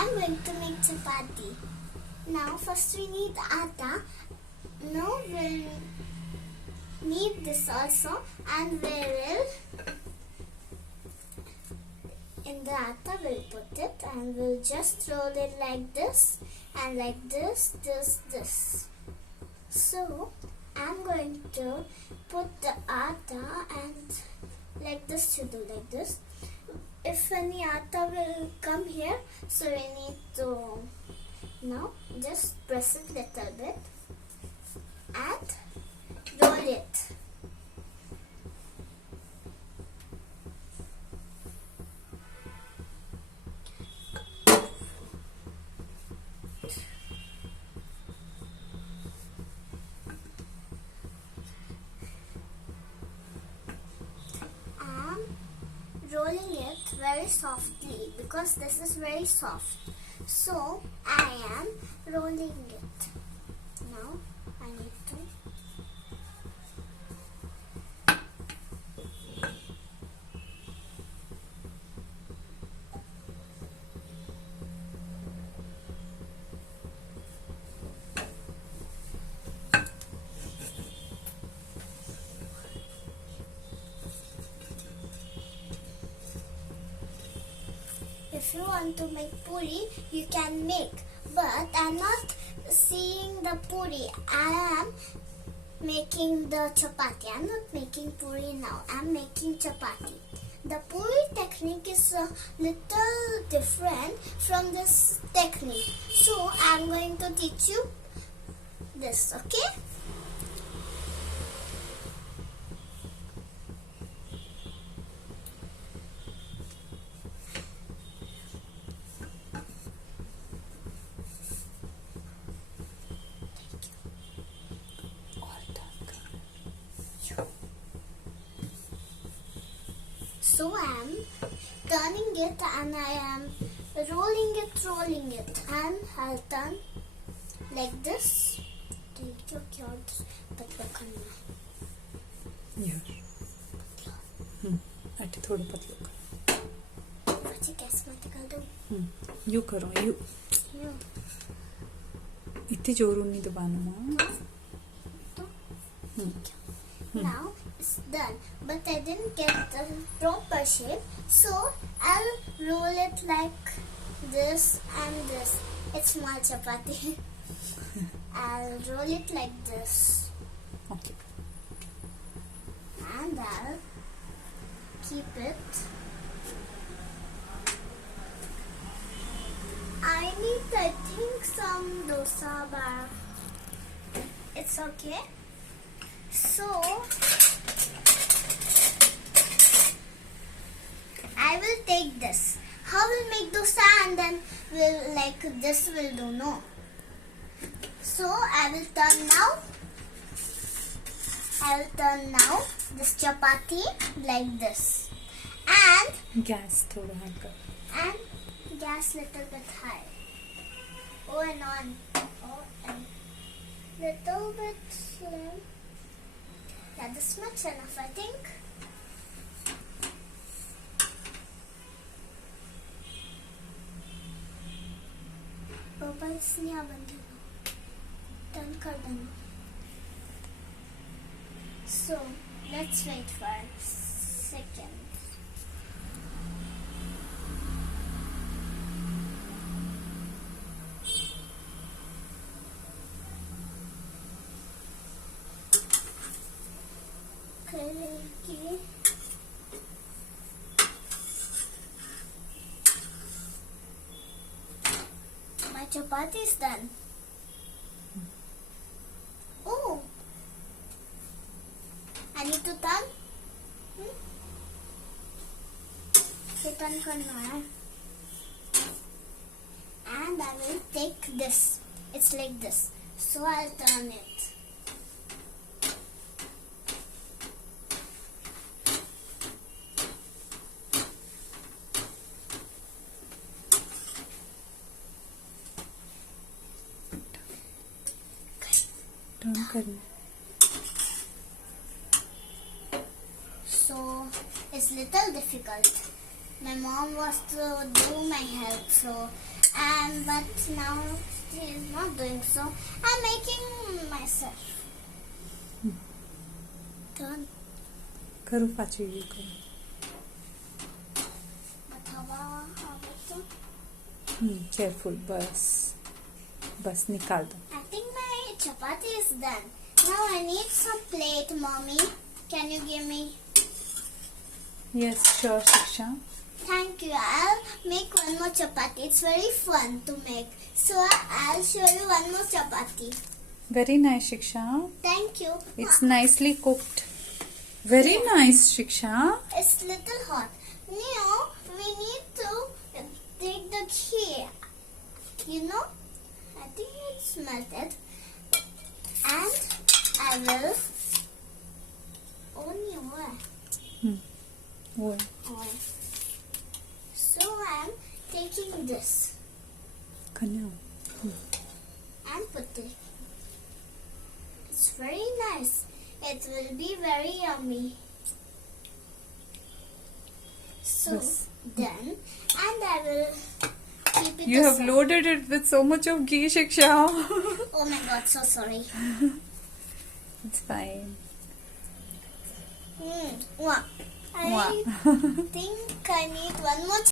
I'm going to make chapati. Now first we need atta. Now we'll need this also, and we will in the atta we'll put it, and we'll just roll it like this and like this. So I'm going to put the atta and like this, to do like this. If any atta will come here, so we need to now just press it little bit and roll it. Rolling it very softly because this is very soft. So I am rolling it. Now I need to if you want to make puri, you can make. But I'm not seeing the puri. I am making the chapati. I'm not making puri now. I'm making chapati. The puri technique is a little different from this technique. So I'm going to teach you this, okay? So I am turning it and I am rolling it, and I'll turn like this. अटे थोड़ा पतलो कर પછી gas માંથી કાઢ દઉં you करो you इतनी जोरों नहीं दबाना माँ Now it's done, but I didn't get the proper shape, so I'll roll it like this and this. It's small chapati. I'll roll it like this. Okay. And I'll keep it. I need, I think, some dosa bar. It's okay. So I will take this. How we'll make dosa and then we'll like this will do, no. So I will turn now. This chapati like this, and gas थोड़ा हल्का and gas little bit high. Oh, and on. Oh, and little bit slow. Yeah, this much enough, I think. Bubbles नहीं बनते, turn कर देना. So let's wait for a second. करेंगे. My chapati is done. Oh, I need to turn. ये turn करना है. And I will take this. It's like this. So I'll turn it. Turn करना. So it's little difficult. My mom was to do my help, so and but now he is not doing so. I'm making myself. Turn. करू पाचवी करू. But how to? Careful. बस निकाल दो. I think my chapati is done. Now I need some plate, mommy. Can you give me? Yes, sure, Shiksha. Thank you. I'll make one more chapati. It's very fun to make. So I'll show you one more chapati. Very nice, Shiksha. Thank you. It's nicely cooked. Very nice, Shiksha. It's little hot. Now we need to take the ghee. You know, I think it's melted. And I will only Oil. oil. So I'm taking this Kanya. and put it. It's very nice. It will be very yummy. So Yes. then, and I will keep it You have aside. loaded it with so much of ghee, Shiksha. Oh my god, so sorry. It's fine. Mwah. I Mwah. think I need one more